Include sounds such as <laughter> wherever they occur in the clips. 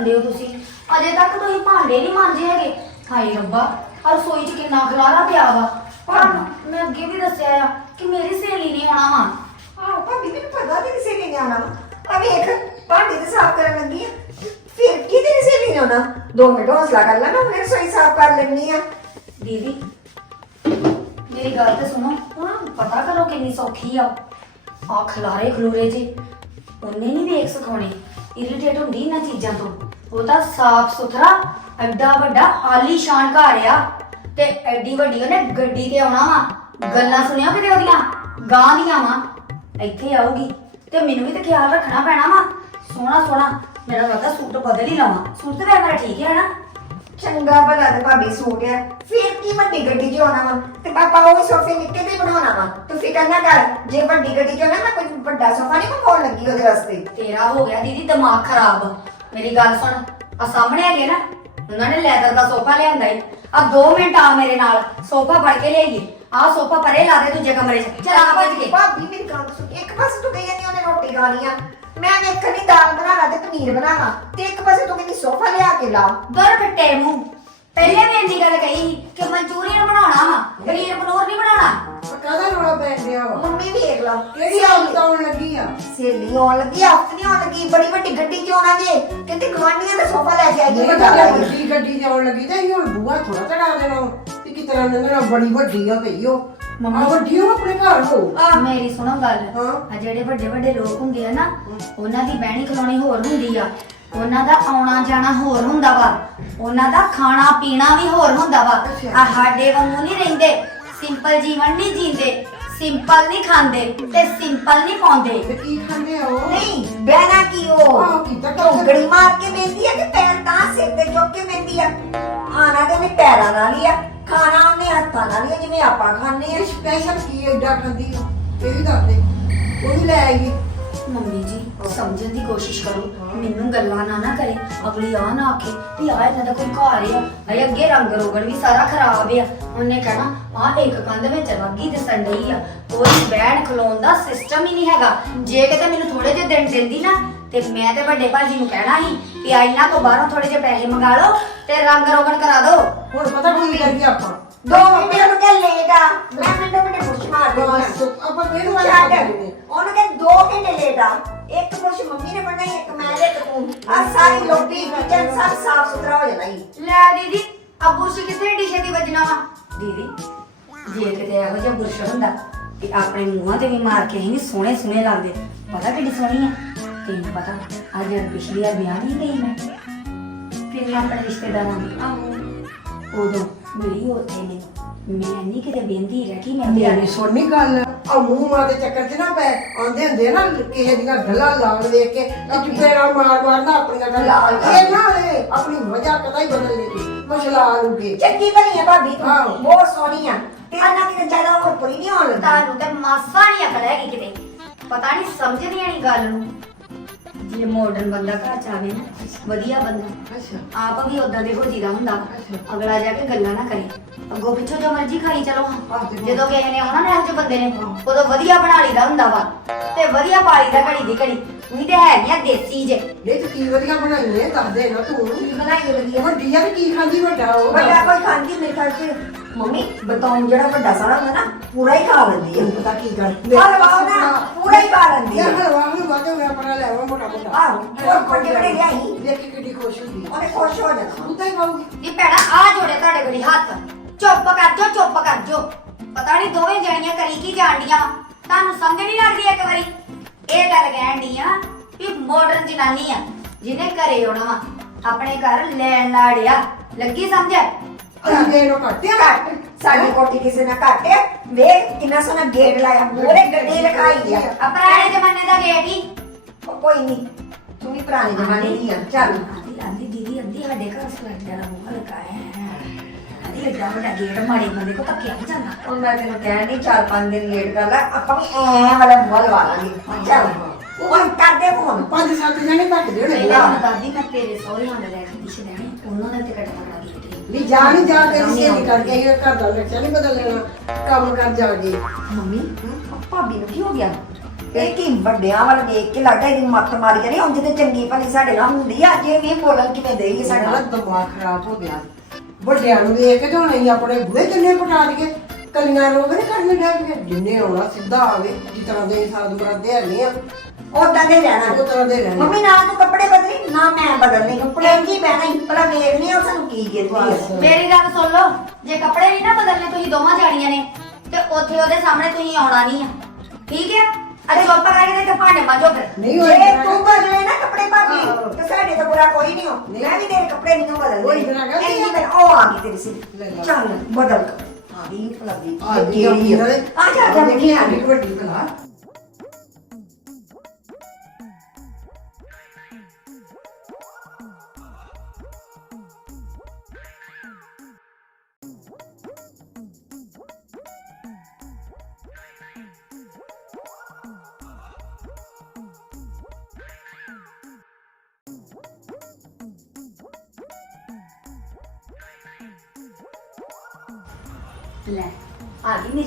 ਕਰਨ ਦਿਓ ਤੁਸੀਂ? ਅਜੇ ਤੱਕ ਤੁਸੀਂ ਭਾਂਡੇ ਨਹੀਂ ਮਾਂਜੇ ਹੈਗੇ। ਹਾਏ ਰੱਬਾ ਆ ਰਸੋਈ 'ਚ ਕਿੰਨਾ ਖਲਾਰਾ ਪਿਆ ਵਾ। ਤੁਹਾਨੂੰ ਮੈਂ ਅੱਗੇ ਵੀ ਦੱਸਿਆ ਆ ਕਿ ਮੇਰੀ ਸਹੇਲੀ ਨੇ ਆਉਣਾ ਵਾ। ਆਹ ਭਾਬੀ ਮੈਨੂੰ ਪਤਾ ਤੇ ਕਿਸੇ ਨੇ ਆਣਾ ਆ ਵੇਖ ਭਾਂਡੇ ਤੇ ਸਾਫ਼ ਕਰਨ ਲੱਗੀ ਆ। ਫਿਰ ਕੀ ਤੇ ਕਿਸੇ ਨੇ ਆਉਣਾ? ਦੋ ਮਿੰਟ ਹੌਸਲਾ ਕਰ ਲੈ ਮੈਂ ਹੁਣੇ ਰਸੋਈ ਸਾਫ਼ ਕਰ ਲੈਣੀ ਆ। ਦੀਦੀ ਮੇਰੀ ਗੱਲ ਤੇ ਸੁਣੋ। ਨੂੰ ਪਤਾ ਕਰੋ ਕਿੰਨੀ ਸੌਖੀ ਆ। ਆ ਖਲਾਰੇ ਖਲੂਰੇ ਜੇ ਉਹਨੇ ਨਹੀਂ ਵੇਖ ਸਿਖਾਉਣੇ। ਇਰੀਟੇਟ ਹੁੰਦੀ ਇਹਨਾਂ ਚੀਜ਼ਾਂ ਤੋਂ। ਉਹ ਤਾਂ ਸਾਫ਼ ਸੁਥਰਾ ਐਡਾ ਵੱਡਾ ਆਲੀਸ਼ਾਨ ਘਰ ਆ ਤੇ ਐਡੀ ਵੱਡੀ ਉਹਨੇ ਗੱਡੀ ਤੇ ਆਉਣਾ ਵਾ। ਗੱਲਾਂ ਸੁਣਿਆ ਕਿਤੇ ਉਹਦੀਆਂ? ਗਾਂ ਦੀਆਂ ਵਾ। ਇੱਥੇ ਆਊਗੀ ਤੇ ਮੈਨੂੰ ਵੀ ਤਾਂ ਖਿਆਲ ਰੱਖਣਾ ਪੈਣਾ ਵਾ। ਸੋਹਣਾ ਸੋਹਣਾ। ਮੇਰਾ ਲੱਗਦਾ ਸੂਟ ਬਦਲ ਹੀ ਲਵਾਂ। ਸੂਟ ਤੇ ਮੇਰਾ ਠੀਕ ਹੈ ਨਾ। ਚੰਗਾ ਭਲਾ ਤੇ ਭਾਬੀ ਸੂਟ ਆ। ਫਿਰ ਕੀ ਵੱਡੀ ਗੱਡੀ 'ਚ ਆਉਣਾ ਵਾ? ਤੇ ਪਾਪਾ ਉਹ ਸੋਫੇ ਨਿੱਕੇ ਤੇ ਬਣਾਉਣਾ ਵਾ। ਤੂੰ ਫਿਕਰ ਨਾ ਕਰ। ਜੇ ਵੱਡੀ ਗੱਡੀ 'ਚ ਆਉਣਾ ਮੈਂ ਕੋਈ ਵੱਡਾ ਸੋਫਾ ਨਹੀਂ ਮੰਗਵਾਉਣ ਲੱਗੀ ਉਹਦੇ ਵਾਸਤੇ। ਤੇਰਾ ਹੋ ਗਿਆ ਦੀਦੀ ਦਿਮਾਗ ਖਰਾਬ। ਮੇਰੀ ਗੱਲ ਸੁਣ। ਆ ਸਾਹਮਣੇ ਹੈਗੇ ਨਾ ਉਹਨਾਂ ਨੇ ਲੈਦਰ ਦਾ ਸੋਫਾ ਲਿਆਂਦਾ ਈ। ਆ 2 ਮਿੰਟ ਆ ਮੇਰੇ ਨਾਲ ਸੋਫਾ ਫੜ ਕੇ ਲਿਆਈਏ ਆ ਸੋਫਾ ਪਰੇ ਲਾ ਦੇ ਦੂਜੇ ਕਮਰੇ 'ਚ। ਚਲ ਆ ਭੱਜ ਕੇ। ਭਾਬੀ ਮੇਰੀ ਗੱਲ ਸੁਣ। ਇੱਕ ਪਾਸੇ ਤੂੰ ਕਹੀ ਜਾਂਦੀ ਉਹਨੇ ਰੋਟੀ ਖਾਣੀ ਆ। ਮੈਂ ਵੇਖਣੀ ਦਾਲ ਬਣਾਣਾ ਤੇ ਪਨੀਰ ਬਣਾਣਾ ਤੇ ਇੱਕ ਪਾਸੇ ਤੂੰ ਕਹਿੰਦੀ ਸੋਫਾ ਲਿਆ ਕੇ ਲਾ। ਦਰ ਫੱਟੇ ਮੂੰਹ। ਪਹਿਲੇ ਵੀ ਇੰਨੀ ਗੱਲ ਕਹੀ ਸੀ ਕਿ ਮਨਚੂਰੀਅਨ ਬਣਾਉਣਾ ਵਾ ਪਨੀਰ ਪਨੂਰ ਨਹੀਂ ਬਣਾਉਣਾ। ਕਾਹਦਾ ਰੋਣਾ ਪੈ ਗਿਆ ਵਾ? ਮੰਮੀ ਵੇਖ ਲਾ ਕਿਹੜੀ ਹਾਲਤ ਆਉਣ ਲੱਗੀ ਆ? ਸੇਲੀ ਆਉਣ ਲੱਗੀ ਨਹੀਂ ਆਉਣ ਲੱਗੀ ਬੜੀ ਵੱਡੀ ਗੱਡੀ 'ਚ ਆਉਣਾ ਜੇ। ਕਹਿੰਦੇ ਗਵਾਂਢੀਆਂ ਦਾ ਸੋਫਾ ਲੈ ਕੇ ਨਹੀਂ ਵੱਡਾ ਗੱਡੀ ਤੇ ਆਉਣ ਲੱਗੀ ਤੇ ਅਸੀਂ ਹੁਣ ਬੂਹਾ ਥੋੜਾ ਚੜਾ ਦੇਣਾ। ਤੇ ਕਿ ਤਰ੍ਹਾਂ ਨੰਗਣਾ ਬੜੀ ਵੱਡੀ ਆ ਉਹ। ਮੰਮਾ। ਵੱਡੀ ਉਹ ਆਪਣੇ ਘਰ ਹੋ ਮੇਰੀ ਸੁਣੋ ਗੱਲ। ਹਾਂ। ਆ ਜਿਹੜੇ ਵੱਡੇ ਵੱਡੇ ਲੋਕ ਹੁੰਦੇ ਆ ਨਾ ਉਹਨਾਂ ਦੀ ਬਹਿਣੀ ਖਲੋਣੀ ਹੋਰ ਹੁੰਦੀ ਆ। ਉਹਨਾਂ ਦਾ ਆਉਣਾ ਜਾਣਾ ਹੋਰ ਹੁੰਦਾ ਵਾ। ਉਹਨਾਂ ਦਾ ਖਾਣਾ ਪੀਣਾ ਵੀ ਹੋਰ ਹੁੰਦਾ ਵਾ। ਆ ਸਾਡੇ ਵਾਂਗੂ ਨਹੀਂ ਰਹਿੰਦੇ। ਸਿੰਪਲ ਜੀਵਨ ਨਹੀਂ ਜੀਂਦੇ। ਸਿੰਪਲ ਨਹੀਂ ਖਾਂਦੇ ਤੇ ਸਿੰਪਲ ਨਹੀਂ ਪਾਉਂਦੇ। ਤੇ ਕੀ ਖਾਂਦੇ ਆ ਉਹ? ਨਹੀਂ ਬਹਿਣਾ ਕੀ ਉਹ? ਆਹੋ, ਕੀਤਾ ਕੀ? ਢੋਂਗੜੀ ਮਾਰ ਕੇ ਬੈਠੀ ਆ ਕਿ ਪੈਰ ਤਾਂ ਸਿਰ ਤੇ ਚੁੱਕ ਕੇ ਬੈਠੀ ਆ? ਖਾਣਾ ਤੇ ਉਹਨੇ ਪੈਰਾਂ ਨਾਲ ਹੀ ਆ। ਖਾਣਾ ਉਹਨੇ ਹੱਥਾਂ ਨਾਲ ਹੀ ਆ, ਜਿਵੇਂ ਆਪਾਂ ਖਾਂਦੇ ਆ। ਸਪੈਸ਼ਲ ਕੀ ਐਡਾ ਖਾਂਦੀ ਆ? ਇਹ ਵੀ ਦੱਸ ਦੇ। ਉਹ ਵੀ ਲੈ ਆਈ ਮੰਮੀ ਜੀ ਸਮਝਣ ਦੀ ਕੋਸ਼ਿਸ਼ ਕਰੋ। ਮੈਨੂੰ ਗੱਲਾਂ ਨਾ ਨਾ ਕਰੇ। ਅਗਲੀ ਆ ਨਾ ਆਖੇ ਵੀ ਆ ਇਹਨਾਂ ਦਾ ਕੋਈ ਘਰ ਆ। ਅਰੇ ਅੱਗੇ ਰੰਗ ਰੋਗਣ ਵੀ ਸਾਰਾ ਖਰਾਬ ਆ। ਉਹਨੇ ਕਹਿਣਾ ਆ ਇੱਕ ਕੰਧ ਵਿੱਚ ਲੱਗੀ ਦਿਸਣ ਡਈ ਆ। ਕੋਈ ਬਹਿਣ ਖਲੋਣ ਦਾ ਸਿਸਟਮ ਹੀ ਨਹੀਂ ਹੈਗਾ। ਜੇ ਕਿਤੇ ਮੈਨੂੰ ਥੋੜੇ ਜਿਹੇ ਦਿਨ ਦਿੰਦੀ ਨਾ ਤੇ ਮੈਂ ਤੇ ਵੱਡੇ ਭਾਜੀ ਨੂੰ ਕਹਿਣਾ ਸੀ ਕਿ ਆ ਇਹਨਾਂ ਤੋਂ ਬਾਹਰੋਂ ਥੋੜੇ ਜਿਹੇ ਪੈਸੇ ਮੰਗਾ ਲਓ ਤੇ ਰੰਗ ਰੋਗਣ ਕਰਾ ਦਿਓ। ਹੁਣ ਪਤਾ ਕੀ ਕਰੀਏ ਆਪਾਂ? ਦੋ ਮਿੰਟ ਨੂੰ ਕਹਿ ਆ। ਮੈਂ ਮਿੰਟੋ ਮਿੰਟ ਬਸ ਆਪਾਂ ਫੇਰ ਆ ਵਾਲਾ ਛੱਡ। ਉਹਨੂੰ ਕਹਿ ਦੋ ਘੰਟੇ ਲੇਟ ਆ। ਇੱਕ ਪੁੱਛ ਮੰਮੀ ਨੇ ਬਣਾਈ ਇੱਕ ਮੈਂ ਲੈ ਕੇ ਤੂੰ। ਆ ਸਾਰੀ ਲੋਬੀ ਕਿਚਨ ਸਭ ਸਾਫ਼ ਸੁਥਰਾ ਹੋ ਜਾਣਾ ਈ ਲੈ ਦੀਦੀ ਆ ਬੁਰਸ਼ ਕਿੱਥੇ ਏਡੀ ਛੇਤੀ ਵੱਜਣਾ ਵਾ? ਦੀਦੀ ਜੇ ਕਿਤੇ ਇਹੋ ਜਿਹਾ ਬੁਰਸ਼ ਹੁੰਦਾ ਤੇ ਆਪਣੇ ਮੂੰਹਾਂ ਤੇ ਵੀ ਮਾਰ ਕੇ ਵੀ ਸੋਹਣੇ ਸੋਹਣੇ ਲੱਗਦੇ। ਪਤਾ ਕਿੱਡੀ ਸੋਹਣੀ ਆ? ਤੈਨੂੰ ਪਤਾ ਅੱਜ ਪਿਛਲੀ ਵਾਰ ਵਿਆਹ ਨਹੀਂ ਗਈ ਮੈਂ। ਫਿਰ ਮੈਂ ਆਪਣੇ ਰਿਸ਼ਤੇਦਾਰਾਂ ਦੀ ਆਹੋ। ਉਦੋਂ ਮਿਲੀ ਉੱਥੇ ਨੇ ਮੈਂ ਨਹੀਂ ਕਿਤੇ ਬੇਂਦੀ ਰਹਿ ਮੈਂ ਵਿਆਹ। ਮੇਰੀ ਸੁਣਨੀ ਗੱਲ ਆ ਮੂੰਹ ਮਾਰ ਦੇ ਚੱਕਰ 'ਚ ਨਾ ਪੈ ਆਉਂਦੇ ਹੁੰਦੇ ਆ ਨਾ ਕਿਸੇ ਦੀਆਂ ਗੱਲਾਂ ਲਾਲ ਵੇਖ ਕੇ ਤੇ ਚੁਪੇੜਾ ਮਾਰ ਮਾਰ ਨਾ ਆਪਣੀਆਂ ਗੱਲਾਂ। ਇਹ ਨਾ ਵੇ ਆਪਣੀ ਵਜ੍ਹਾ ਕਦਾ ਹੀ ਬਦਲ ਲਈ ਮਸਲਾ ਆਲੂਗੇ ਚੰਗੀ ਭਲੀ ਆ ਭਾਬੀ ਤੂੰ ਆਹੋ। ਬਹੁਤ ਸੋਹਣੀ ਆ। ਤੇ ਅੰਨਾ ਕਿਤੇ ਜ਼ਿਆਦਾ ਹੋਰ ਪਰੀ ਨਹੀਂ ਹੋਣ ਲੱਗੀ। ਤੁਹਾਨੂੰ ਤੇ ਮਾਸਾ ਨਹੀਂ ਅਕਲ ਹੈਗੀ ਕਿਤੇ। ਪਤਾ ਨਹੀਂ ਸਮਝਦੀ ਨਹੀਂ ਗੱਲ ਨੂੰ। ਜੇ ਮਾਡਰਨ ਬੰਦਾ ਘਰ ਚ ਆਵੇ ਨਾ ਵਧੀਆ ਬੰਦਾ। ਅੱਛਾ। ਆਪ ਵੀ ਉਦਾਂ ਦੇ ਹੋ ਜੀਦਾ ਹੁੰਦਾ। ਵਾ। ਅਗਲਾ ਜਾ ਕੇ ਗੱਲਾਂ ਨਾ ਕਰੇ। ਅੱਗੋਂ ਪਿੱਛੋਂ ਜੋ ਮਰਜ਼ੀ ਖਾਈ ਚਲੋ ਹਾਂ। ਆਹ ਜਦੋਂ ਕਿਸੇ ਨੇ ਆਉਣਾ ਨਾ ਇਹੋ ਜਿਹੇ ਬੰਦੇ ਨੇ ਉਦੋਂ ਵਧੀਆ ਬਣਾ ਲਈਦਾ ਹੁੰਦਾ ਵਾ। ਤੇ ਵਧੀਆ ਪਾਲੀ ਦਾ ਘੜੀ ਦੀ ਘੜੀ। ਨਹੀਂ ਤੇ ਹੈਗੀਆਂ ਦੇਸੀ ਜੇ। ਤੇ ਕੀ ਵਧੀਆ ਬਣਾਈਏ ਦੱਸ ਦੇ ਨਾ ਤੂੰ। ਬਣਾਈ ਵਧੀਆ? ਵੱਡੀ ਆ ਤੇ ਕੀ ਖਾਂਦੀ ਵੱਡਾ ਉਹ ਵੱਡਾ ਕੋਈ ਖਾਂਦੀ ਮੇਰੇ ਚ ਮੰਮੀ ਬਤੌਣ ਜਿਹੜਾ ਵੱਡਾ ਸਾਰਾ ਹੁੰਦਾ ਨਾ ਪੂਰਾ ਹੀ ਖਾ ਲੈਂਦੀ ਤੈਨੂੰ ਪਤਾ ਕੀ ਕਰ ਹਲਵਾ ਨਾ ਪੂਰਾ ਹੀ ਖਾ ਲੈਂਦੀ ਆ। ਹਲਵਾ ਹਲਵਾ ਤੇ ਹੋਇਆ ਆਪਣਾ ਲੈ ਆਵਾ ਮੋਟਾ ਮੋਟਾ। ਆਹੋ, ਉਹ ਵੱਡੇ ਵੱਡੇ ਲਿਆਈ। ਦੇਖ ਕੇ ਕਿੱਡੀ ਖੁਸ਼ ਹੁੰਦੀ ਉਹਨੇ ਖੁਸ਼ ਹੋ ਜਾਣਾ। ਤੂੰ ਤਾਂ ਹੀ ਖਾਊਗੀ। ਇਹ ਭੈਣਾ ਆ ਜੋੜੇ ਤੁਹਾਡੇ ਕੋਲ ਹੱਥ। ਚੁੱਪ ਕਰ ਜੋ ਚੁੱਪ ਕਰ ਜੋ ਪਤਾ ਨਹੀਂ ਦੋਵੇਂ ਜਣੀਆਂ ਕਰੀ ਕੀ ਜਾਣਦੀਆਂ ਵਾਂ। ਤੁਹਾਨੂੰ ਸਮਝ ਨਹੀਂ ਲੱਗਦੀ ਇੱਕ ਵਾਰੀ। ਇਹ ਗੱਲ ਕਹਿਣ ਦੀ ਆ ਵੀ ਮਾਡਰਨ ਜਨਾਨੀ ਆ ਜਿਹਨੇ ਘਰੇ ਆਉਣਾ ਵਾ ਆਪਣੇ ਘਰ ਲੈਣ ਲਾੜਿਆ ਲੱਗੀ ਸਮਝ? ਅਸੀਂ ਦੇ ਨੂੰ ਘੱਟਿਆ ਘੱਟ ਸਾਡੀ ਕੋਠੀ ਕਿਸੇ ਨਾਲ ਘੱਟ ਆ। ਵੇਖ ਕਿੰਨਾ ਸੋਹਣਾ ਗੇਟ ਲਾਇਆ ਮੋਰੇ ਗੱਡੀ ਲਗਾਈ ਆ। ਆ। ਪੁਰਾਣੇ ਜ਼ਮਾਨੇ ਦਾ ਗੇਟ ਹੀ। ਉਹ ਕੋਈ ਨਹੀਂ ਤੂੰ ਵੀ ਪੁਰਾਣੇ ਜ਼ਮਾਨੇ ਦੀ ਆ। ਚੱਲ। ਆਂਦੀ ਆਂਦੀ ਦੀਦੀ ਅੰਦੀ ਸਾਡੇ ਘਰ ਸਿਲੰਡਰ ਦਾ ਮੂੰਹ ਲਗਾਇਆ ਆਂਦੀ ਏਡਾ ਵੱਡਾ ਗੇਟ ਮਾੜੇ ਬੰਦੇ ਕੋ ਧੱਕਿਆ ਨਹੀਂ ਜਾਂਦਾ। ਉਹ ਮੈਂ ਤੈਨੂੰ ਕਹਿਣ ਨਹੀਂ ਚਾਰ ਪੰਜ ਦਿਨ ਲੇਟ ਕਰ ਲੈ ਆਪਾਂ ਵੀ ਐ ਵਾਲਾ ਬੁਆ ਲਵਾ ਲਾਂਗੇ। ਚੱਲ। ਉਹ ਕਰਦੇ ਫੋਨ। ਪੰਜ ਸੱਤ ਜਣੇ ਘੱਟ ਦੇ ਹੋਣੇ। ਦਾਦੀ ਮੈਂ ਤੇਰੇ ਸਹੁਰਿਆਂ ਦੇ ਲੈ ਕੇ ਸੀ ਲੈਣੇ ਉਹਨਾਂ ਨੇ ਤੇ ਕੱਟ ਨਹੀਂ ਜਾ ਨਹੀਂ ਜਾ ਕੇ ਸੇਵੀ ਕਰਕੇ ਇਹ ਘਰ ਦਾ ਨਕਸ਼ਾ ਨਹੀਂ ਬਦਲ ਲੈਣਾ ਕੰਮ ਕਰ ਜਾ ਕੇ। ਮੰਮੀ ਭਾਬੀ ਨੂੰ ਕੀ ਹੋ ਗਿਆ? ਇਹ ਕੀ ਵੱਡਿਆਂ ਵੱਲ ਵੇਖ ਕੇ ਲੱਗਦਾ ਇਹਦੀ ਮੱਤ ਮਾਰੀ ਜਾਣੀ ਉਂਝ ਤੇ ਚੰਗੀ ਭਲੀ ਸਾਡੇ ਨਾਲ ਹੁੰਦੀ ਆ ਜੇ ਵੀ ਬੋਲਣ ਕਿਵੇਂ ਦੇਈ ਸਾਡੇ ਸਾਡਾ ਨਾਲ? ਦਿਮਾਗ ਖਰਾਬ ਹੋ ਗਿਆ। ਵੱਡਿਆਂ ਨੂੰ ਵੇਖ ਕੇ ਤਾਂ ਹੁਣ ਅਸੀਂ ਆਪਣੇ ਬੁੜੇ ਜੰਨੇ ਪਟਾ ਲਈਏ ਕਲੀਆਂ ਰੋਗ ਨੇ ਕਰਨੇ ਲੱਗ ਜਿੰਨੇ ਆਉਣਾ ਸਿੱਧਾ ਆਵੇ ਜਿਸ ਤਰ੍ਹਾਂ ਦੇ ਸਾਧੂ ਕਰਦੇ ਹੈਗੇ ਆ। ਉਦਾਂ ਦੇ ਰਹਿਣਾ। ਉਹ ਤਰ੍ਹਾਂ ਦੇ ਰਹਿਣੇ। ਮੰਮੀ ਨਾ ਤੂੰ ਕੱਪੜੇ ਬਦਲੀ ਨਾ ਮੈਂ ਬਦਲਨੇ। ਕੱਪੜੇ ਕੀ ਬਹਿਣਾ ਹੀ? ਭਲਾ ਵੇਖਨੀ ਆ ਸਾਨੂੰ ਕੀ ਕਹਿੰਦੀ ਬਸ। ਆ ਮੇਰੀ ਗੱਲ ਸੁਣ ਲਓ ਜੇ ਕੱਪੜੇ ਨਹੀਂ ਨਾ ਬਦਲਨੇ ਤੁਸੀਂ ਦੋਵਾਂ ਜਾਣੀਆਂ ਨੇ ਤੇ ਉੱਥੇ ਉਹਦੇ ਸਾਹਮਣੇ ਤੁਸੀਂ ਆਉਣਾ ਨਹੀਂ ਆ। ਠੀਕ ਹੈ ਅੱਜ ਚੁੱਪ ਕਰਕੇ ਤੇ ਭਾਂਡੇ ਮਾਂਜੋ ਫਿਰ। ਨਹੀਂ ਜੇ ਹੋਏ ਤੂੰ ਬਦਲੇ ਨਾ ਕੱਪੜੇ। ਭਾਬੀ ਤੇ ਸਾਡੇ ਤੋਂ ਬੁਰਾ ਕੋਈ ਨਹੀਂ ਹੋ। ਮੈਂ ਵੀ ਤੇਰੇ ਕੱਪੜੇ ਨਹੀਂ ਗੱਲ ਨਹੀਂ। ਇੰਨੀ ਮੈਂ ਉਹ ਆ ਗਈ ਤੇਰੀ ਸੀ ਲੈ। ਚੱਲ ਬਦਲ। ਕੱਪੜੇ ਆ ਗਈ ਭਲਾ ਦੀ। ਆ ਜੀ ਆ ਜੀ ਜਾ। ਜਾ ਦੇਖੀ ਆ ਜੀ ਵੱਡੀ ਭਲਾ। ਲੈ ਆ ਗਈ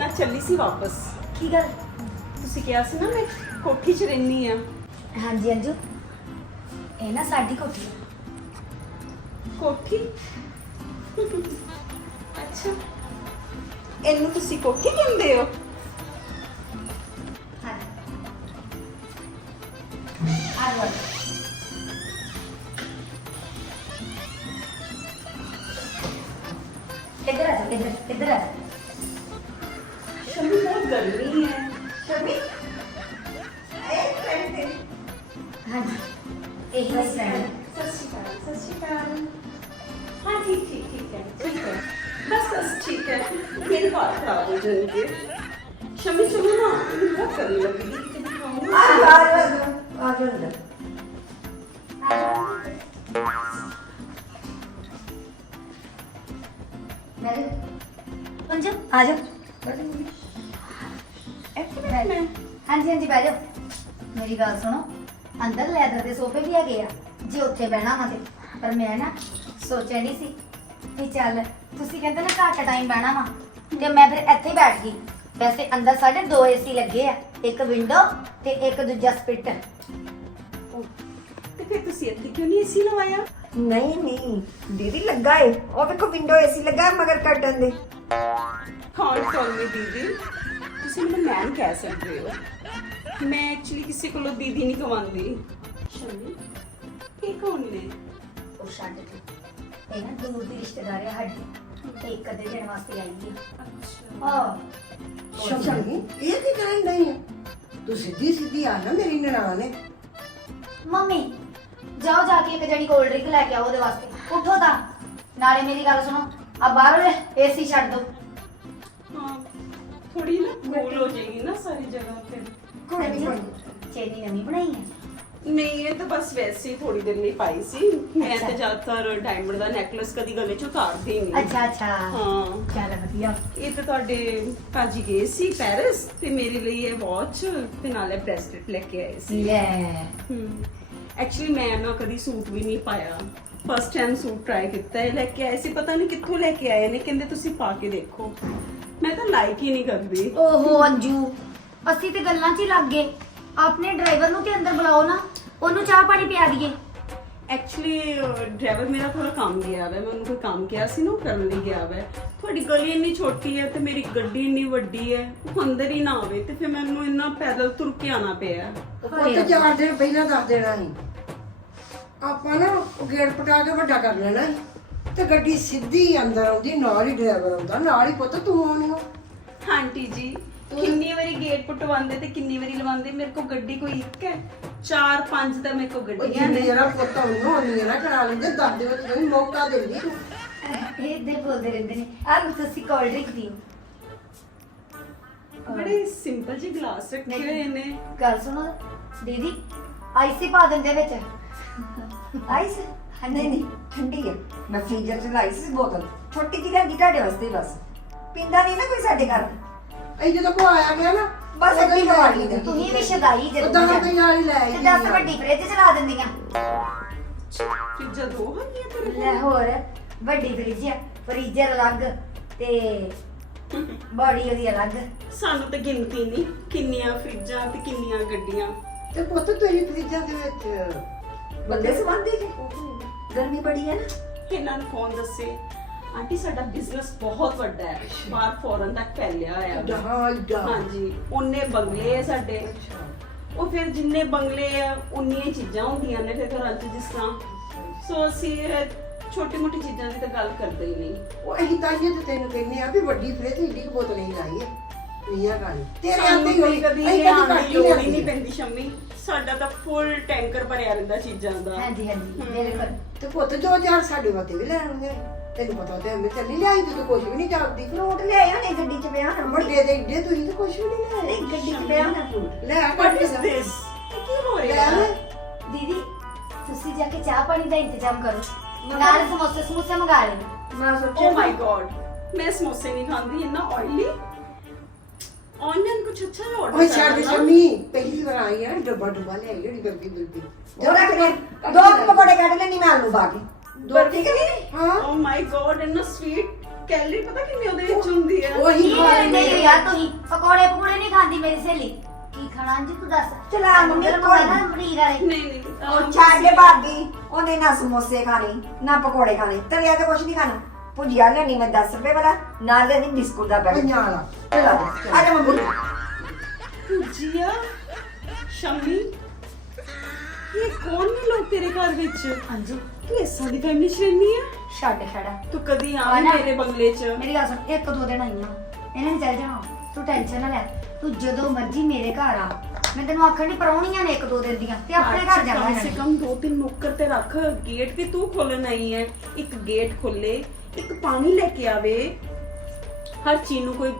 ਪਹਿਲਾਂ ਚੱਲੀ ਸੀ ਵਾਪਸ। ਕੀ ਗੱਲ? ਤੁਸੀਂ ਕਿਹਾ ਸੀ ਨਾ ਮੈਂ ਕੋਠੀ 'ਚ ਰਹਿੰਦੀ ਆ ਹਾਂਜੀ ਅੰਜੂ। ਇਹ ਨਾ ਸਾਡੀ ਕੋਠੀ ਆ। ਕੋਠੀ? ਅੱਛਾ। ਇਹਨੂੰ ਤੁਸੀਂ ਕੋਠੀ ਕਹਿੰਦੇ ਹੋ? ਹਾਂਜੀ। ਆ ਜਾਓ। ਇੱਧਰ ਆ ਜਾਓ ਇੱਧਰ ਇੱਧਰ ਆ ਜਾਓ। ਮੇਰੇ ਆ? ਹਾਂਜੀ ਹਾਂਜੀ ਬਹਿ ਗੱਲ ਸੁਣੋ ਅੰਦਰ ਲੈਦਰ ਦੇ ਸੋਫੇ ਵੀ ਹੈਗੇ ਆ ਜੇ ਉੱਥੇ ਬਹਿਣਾ ਵਾ ਤੇ। ਪਰ ਮੈਂ ਨਾ ਸੋਚਿਆ ਨਹੀਂ ਸੀ ਵੀ ਚੱਲ ਤੁਸੀਂ ਕਹਿੰਦੇ ਨਾ ਘੱਟ ਟਾਈਮ ਬਹਿਣਾ ਵਾ ਤੇ ਮੈਂ ਫਿਰ ਇੱਥੇ ਹੀ ਬੈਠ ਗਈ। ਵੈਸੇ ਅੰਦਰ ਸਾਡੇ ਦੋ ਏਸੀ ਲੱਗੇ ਆ ਇੱਕ ਵਿੰਡੋ ਤੇ ਇੱਕ ਦੂਜਾ ਸਪਿਟ ਤੇ ਫਿਰ ਤੁਸੀਂ ਇੱਥੇ ਕਿਉਂ ਨਹੀਂ ਏਸੀ ਲਵਾਇਆ? ਨਹੀਂ ਨਹੀਂ ਦੀਦੀ ਲੱਗਾ ਏ। ਉਹ ਵੇਖੋ ਵਿੰਡੋ ਏਸੀ ਲੱਗਾ ਹੈ ਮਗਰ ਕੱਟਣ ਦੇ। ਮੇ ਦੀਦੀ। ਤੁਸੀਂ ਮੈਨੂੰ ਮੈਮ ਕਹਿ ਸਕਦੇ ਹੋ। ਮੈਂ ਐਕਚੁਅਲੀ ਕਿਸੇ ਕੋਲੋਂ ਦੀਦੀ ਨਹੀਂ ਕਵਾਉਂਦੀ। ਸ਼ਮੀ ਇਹ ਕੌਣ ਨੇ? ਉਹ ਛੱਡ ਕੇ। ਇਹ ਨਾ ਦੂਰ ਦੀ ਰਿਸ਼ਤੇਦਾਰ ਆ ਸਾਡੀ। ਇੱਕ ਅੱਧੇ ਦਿਨ ਵਾਸਤੇ ਆਈ ਹੈ। ਹਾਂ ਸ਼ਮੀ ਇਹ ਕੀ ਕਰਨ ਨਹੀਂ ਹੈ ਤੂੰ ਸਿੱਧੀ ਸਿੱਧੀ ਆ ਨਾ ਮੇਰੀ ਨਨਾਣ ਹੈ ਮੰਮੀ ਜਾਓ ਜਾ ਕੇ ਇੱਕ ਜਣੀ ਕੋਲਡ ਡਰਿੰਕ ਲੈ ਕੇ ਆਓ ਉਹਦੇ ਵਾਸਤੇ। ਉੱਠੋ ਤਾਂ। ਨਾਲੇ ਮੇਰੀ ਗੱਲ ਸੁਣੋ ਆ ਬਾਹਰ ਏਸੀ ਛੱਡ ਦਿਓ ਹਾਂ ਥੋੜੀ ਨਾ ਗੋਲ ਹੋ ਜਾਏਗੀ ਨਾ ਸਾਰੀ ਜਗ੍ਹਾ ਕੋਈ ਨਹੀਂ ਕੋਈ ਚੇਨੀ ਨਵੀਂ ਬਣਾਈ ਹੈ? ਨਹੀਂ ਇਹ ਤਾਂ ਬਸ ਵੈਸੇ ਹੀ ਥੋੜੀ ਦੇਰ ਲਈ ਪਾਈ ਸੀ। ਮੈਂ ਅੱਛਾ। ਤਾਂ ਜ਼ਿਆਦਾਤਰ ਡਾਇਮੰਡ ਦਾ ਨੈਕਲੇਸ ਕਦੀ ਗਲੇ 'ਚ ਉਤਾਰਦੀ ਨਹੀਂ। ਅੱਛਾ ਅੱਛਾ। ਹਾਂ। ਚੱਲ ਵਧੀਆ। ਇਹ ਤਾਂ ਤੁਹਾਡੇ ਭਾਜੀ ਗਏ ਸੀ ਪੈਰਿਸ ਤੇ ਮੇਰੇ ਲਈ ਇਹ ਵਾਚ ਤੇ ਨਾਲੇ ਬ੍ਰੈਸਲੇਟ ਲੈ ਕੇ ਆਏ ਸੀ। ਲੈ। ਐਕਚੁਅਲੀ ਮੈਂ ਨਾ ਕਦੀ ਸੂਟ ਵੀ ਨਹੀਂ ਪਾਇਆ। ਫਸਟ ਟਾਈਮ ਸੂਟ ਟਰਾਈ ਕੀਤਾ ਹੈ ਲੈ ਕੇ ਆਏ ਸੀ। ਪਤਾ ਨਹੀਂ ਕਿੱਥੋਂ ਲੈ ਕੇ ਆਏ ਨੇ ਕਹਿੰਦੇ ਤੁਸੀਂ ਪਾ ਕੇ ਦੇਖੋ। ਮੈਂ ਤਾਂ ਲਾਈਕ ਹੀ ਨਹੀਂ ਕਰਦੀ। ਓਹੋ ਅੰਜੂ ਅਸੀਂ ਤੇ ਗੱਲਾਂ 'ਚ ਹੀ ਲੱਗ ਗਏ। ਆਪਣੇ ਡਰਾਈਵਰ ਨੂੰ ਤੇ ਅੰਦਰ ਬੁਲਾਓ ਨਾ ਉਹਨੂੰ ਚਾਹ ਪਾਣੀ ਪਿਆ ਦਈਏ। ਐਕਚੁਅਲੀ ਡਰਾਈਵਰ ਮੇਰਾ ਥੋੜਾ ਕੰਮ ਗਿਆ ਵਾ। ਮੈਂ ਉਹਨੂੰ ਕੋਈ ਕੰਮ ਕਿਹਾ ਸੀ ਨਾ ਉਹ ਕਰਨ ਲਈ ਗਿਆ ਵਾ। ਤੁਹਾਡੀ ਗਲੀ ਇੰਨੀ ਛੋਟੀ ਹੈ ਤੇ ਮੇਰੀ ਗੱਡੀ ਇੰਨੀ ਵੱਡੀ ਹੈ। ਉਹ ਅੰਦਰ ਹੀ ਨਾ ਆਵੇ ਤੇ ਫਿਰ ਮੈਨੂੰ ਇੰਨਾ ਪੈਦਲ ਤੁਰ ਕੇ ਆਣਾ ਪਿਆ। ਉਹ ਤੇ ਚਾਰ ਦਿਨ ਪਹਿਲਾਂ ਦੱਸ ਦੇਣਾ ਸੀ। ਆਪਾਂ ਨਾ ਉਹ ਗੇਟ ਪਟਾ ਕੇ ਵੱਡਾ ਕਰ ਲੈਣਾ ਤੇ ਗੱਡੀ ਸਿੱਧੀ ਅੰਦਰ ਆਉਂਦੀ ਨਾਲ ਹੀ ਡਰਾਈਵਰ ਆਉਂਦਾ ਨਾਲ ਹੀ ਪੁੱਤ ਤੂੰ ਆਉਣੀ ਹੋ ਆਂਟੀ ਜੀ ਕਿੰਨੀ ਵਾਰੀ ਗੇਟ ਪਟਵਾਉਂਦੇ ਤੇ ਕਿੰਨੀ ਵਾਰੀ ਲਵਾਉਂਦੇ? ਮੇਰੇ ਕੋਲ ਗੱਡੀ ਕੋਈ ਇੱਕ ਹੈ? ਚਾਰ ਪੰਜ ਤਾਂ ਮੇਰੇ ਕੋਲ ਉਹ ਗੱਡੀਆਂ ਜਿੰਨੇ ਨੇ। ਜਰਾ ਪੁੱਤ ਉਹਨੂੰ ਉਹਨੀ ਨਾ ਕਰਾ ਲੈਂਦੇ ਦਸ ਦੇ ਵਿੱਚ ਨਹੀਂ ਮੌਕਾ ਦਿੰਦੀ ਤੂੰ। ਇਹ ਦੇ ਬੋਲਦੇ ਰਹਿੰਦੇ ਨੇ। ਆ ਤੁਸੀਂ ਕੋਲਡ ਡਰਿੰਕ ਪੀਓ ਬੜੇ ਸਿੰਪਲ ਜਿਹੇ ਗਲਾਸ ਰੱਖੇ ਹੋਏ ਨੇ। ਗੱਲ ਸੁਣੋ ਦੀਦੀ ਆਈਸੀ ਪਾ ਦਿੰਦੇ ਵਿੱਚ। ਆਈਸ ਨਹੀਂ ਨਹੀਂ ਠੰਡੀ ਹੈ ਮੈਂ ਫ੍ਰੀਜ਼ਰ 'ਚ ਲਾਈ ਸੀ ਬੋਤਲ। ਛੋਟੀ ਜਿਹੀ ਲੈਂਦੀ ਤੁਹਾਡੇ ਵਾਸਤੇ ਬਸ। ਪੀਂਦਾ ਨਹੀਂ ਨਾ ਕੋਈ ਸਾਡੇ ਘਰ। ਇਹ ਜਦੋਂ ਕੋ ਆਇਆ ਗਿਆ ਨਾ ਬਸ ਉਦੋਂ ਹੀ ਅੱਧੀ ਲਈ ਦੀ। ਤੁਸੀਂ ਵੀ ਸ਼ਦਾਈ ਉਹ ਦਸ ਜਦੋਂ ਦੇ ਨਾਲ ਹੀ ਲੈ ਆਈ ਤੇ ਦਸ ਵੱਡੀ ਫ੍ਰਿਜ ਚਲਾ ਦਿੰਦੀਆਂ। ਫਿਰ ਜਦੋਂ ਹੈਗੀ ਆ ਤੇਰੇ ਲੈ ਹੋਰ ਵੱਡੀ ਫ੍ਰਿਜ ਆ ਫ੍ਰੀਜ਼ਰ ਅਲੱਗ ਤੇ ਬੜੀ ਉਹਦੀ ਅਲੱਗ। ਸਾਨੂੰ ਤਾਂ ਗਿਣਤੀ ਨਹੀਂ ਕਿੰਨੀਆਂ ਫਰਿੱਜਾਂ ਤੇ ਕਿੰਨੀਆਂ ਗੱਡੀਆਂ। ਤੇ ਪੁੱਤ ਤੇਰੀ ਫ੍ਰਿਜਾਂ ਦੇ ਵਿੱਚ ਬੰਦੇ ਸਵਾਂਦੇ ਜੀ ਗਰਮੀ ਬੜੀ ਹੈ ਨਾ। ਇਹਨਾਂ ਨੂੰ ਫੋਨ ਦੱਸੇ। ਆਂਟੀ ਸਾਡਾ ਬਿਜ਼ਨਸ ਬਹੁਤ ਵੱਡਾ ਹੈ। ਬਾਹਰ ਫੋਰਨ ਤੱਕ ਫੈਲਿਆ ਹੋਇਆ ਹੈ। ਹਾਂਜੀ ਉਹਨੇ ਬੰਗਲੇ ਆ ਸਾਡੇ। ਉਹ ਫਿਰ ਜਿੰਨੇ ਬੰਗਲੇ ਆ ਉਨੀਆਂ ਚੀਜ਼ਾਂ ਹੁੰਦੀਆਂ ਨੇ ਫਿਰ ਘਰਾਂ 'ਚ ਜਿਸ ਤਰ੍ਹਾਂ। ਸੋ ਅਸੀਂ ਛੋਟੀ ਮੋਟੀ ਚੀਜ਼ਾਂ ਦੀ ਤਾਂ ਗੱਲ ਕਰਦੇ ਹੀ ਨਹੀਂ। ਉਹ ਅਸੀਂ ਤਾਂ ਇਹ ਤੇ ਤੈਨੂੰ ਕਹਿੰਦੇ ਆ ਵੀ ਵੱਡੀ ਫ੍ਰਿਜ ਏਡੀ ਕੁ ਬੋਤਲ ਹੀ ਲਾਈ ਹੈ। ਨਹੀਂ ਆ ਗੱਲ। ਤੇਰੇ ਆਂਦੇ ਕੋਈ ਕਦੀ ਅਸੀਂ ਲਿਆਉਣ ਘੱਟ ਦੀ ਲੋੜ ਹੀ ਨਹੀਂ ਹੈ। ਪੈਂਦੀ ਸ਼ੰਮੀ। ਸਾਡਾ ਤਾਂ ਫੁੱਲ ਟੈਂਕਰ ਭਰਿਆ ਰਹਿੰਦਾ ਚੀਜ਼ਾਂ ਦਾ। ਹਾਂਜੀ ਹਾਂਜੀ ਬਿਲਕੁਲ ਤੇ ਪੁੱਤ ਜੋ ਚਾਰ ਸਾਡੇ ਵਾਤੇ ਵੀ ਲੈਣਗੇ ਤੈਨੂੰ ਪਤਾ ਤੇ ਮੈਂ ਚੱਲੀ ਲਿਆਈ ਤੂੰ ਕੁਝ ਵੀ ਨਹੀਂ ਜਾਣਦੀ ਫਰੂਟ ਲਿਆਇਆ ਨੇ ਗੱਡੀ 'ਚ ਪਿਆ ਨਾ। ਵੱਡੇ ਦੇ ਏਡੇ ਤੁਸੀਂ ਤੇ ਕੁਝ ਵੀ ਨਹੀਂ ਲੈ ਨਹੀਂ ਗੱਡੀ 'ਚ ਪਿਆ ਨਾ ਫਰੂਟ। ਲੈ What ਕੱਢ this? ਇਹ ਕੀ ਹੋ ਲੈ ਰਿਹਾ? ਲੈ ਦੀਦੀ ਤੁਸੀਂ ਜਾ ਕੇ ਚਾਹ ਪਾਣੀ ਦਾ ਇੰਤਜ਼ਾਮ ਕਰੋ। ਨਾਲ ਸਮੋਸੇ ਸਮੋਸੇ ਮੰਗਾ ਲੈਣਾ। ਮੈਂ ਓ ਸੋਚਿਆ ਮਾਈ ਗॉड ਮੈਂ ਸਮੋਸੇ ਨਹੀਂ ਖਾਂਦੀ ਇੰਨਾ ਆਇਲੀ ਆਨੀਅਨ ਕੁਛ ਅੱਛਾ ਜਿਹਾ ਓਏ ਆਰਡਰ ਛੱਡ ਦੇ ਸ਼ਮੀ ਪਹਿਲੀ ਵਾਰ ਆਈ ਆ ਡੱਬਾ ਡੱਬਾ ਲੈ ਆਈ ਜਿਹੜੀ ਬਰਫੀ ਬਰਫੀ ਉਹ ਰੱਖ ਦੇ। ਦੋ ਕੁ ਪਕੌੜੇ ਕੱਢ ਲੈਣੀ ਮੈਂ ਆਲੂ ਪਾ ਕੇ। ਦੋ ਠੀਕ ਹੈ ਨੀ? ਹਾਂ। ਓ ਮਾਈ ਗॉड ਇੰਨਾ ਸਵੀਟ ਕੈਲਰੀ ਪਤਾ ਕਿੰਨੀ ਉਹਦੇ ਵਿੱਚ ਹੁੰਦੀ ਹੈ? ਉਹੀ ਖਾ ਕਰਦੇ ਲੈਂਦੇ ਹੋ ਯਾਰ ਤੁਸੀਂ? ਪਕੌੜੇ ਪਕੌੜੇ ਨਹੀਂ ਖਾਂਦੀ ਮੇਰੀ ਸਹੇਲੀ। ਕੀ ਖਾਣਾ ਜੀ ਤੂੰ ਦੱਸ। ਚਲਾ ਮੰਮੀ, ਅੰਦਰ ਕੋਈ ਮੰਗਾਣਾ ਪਨੀਰ ਵਾਲੇ। ਨਹੀਂ ਨਹੀਂ ਉਹ ਛੱਡ ਦੇ ਭਾਬੀ ਉਹਨੇ ਨਾ ਸਮੋਸੇ ਖਾਣੇ ਨਾ ਪਕੌੜੇ ਖਾਣੇ। ਤਲਿਆ ਤੇ ਕੁਝ ਨਹੀਂ ਖਾਣਾ। ਭੁਜੀਆ ਲੈਣੀ ਮੈਂ 10 ਰੁਪਏ ਵਾਲਾ ਨਾਲ ਲੈਣੀ ਬਿਸਕੁਟ ਦਾ ਪੈਕਟ। ਪੰਜਾਹ ਵਾਲਾ। ਚਲਾ ਆ ਜਾ ਮੰਮੀ। ਭੁਜੀਆ ਸ਼ਮੀ ਇਹ ਕੌਣ ਨੇ ਲੋਕ ਤੇਰੇ ਘਰ ਵਿੱਚ? ਅੰਜੂ ਤੂੰ ਇਸ ਸਾਡੀ ਫੈਮਿਲੀ ਚ ਰਹਿੰਦੀ ਹੈ ਛੱਡ ਖੜਾ ਤੂੰ ਕਦੀ ਆ ਆਵੇਂ ਨਾ। ਮੇਰੇ ਬੰਗਲੇ ਚ? ਮੇਰੀ ਗੱਲ ਸੁਣ ਇੱਕ ਦੋ ਦਿਨ ਆਈਆਂ। ਇਹਨਾਂ ਨੇ ਚੱਲ ਜਾਣਾ। ਤੂੰ ਟੈਨਸ਼ਨ ਨਾ ਲੈ। ਤੂੰ ਜਦੋਂ ਮਰਜ਼ੀ ਮੇਰੇ ਘਰ ਆ। ਮੈਂ ਤੈਨੂੰ ਆਖਣ ਦੀ ਪਰੌਣੀਆਂ ਨੇ ਇੱਕ ਦੋ ਦਿਨ ਦੀਆਂ ਤੇ ਆਪਣੇ ਘਰ ਜਾਣਾ ਕਮ ਸੇ ਇਹਨਾਂ ਨੇ। ਕਮ ਦੋ ਤਿੰਨ ਨੌਕਰ ਤੇ ਰੱਖ। ਗੇਟ ਵੀ ਤੂੰ ਖੋਲਣ ਆਈ ਹੈ ਇੱਕ ਗੇਟ ਖੋਲੇ ਇੱਕ ਪਾਣੀ ਲੈ ਕੇ ਆਵੇ। ਹਰ ਚੀਜ਼ ਨੂੰ ਕੋਈ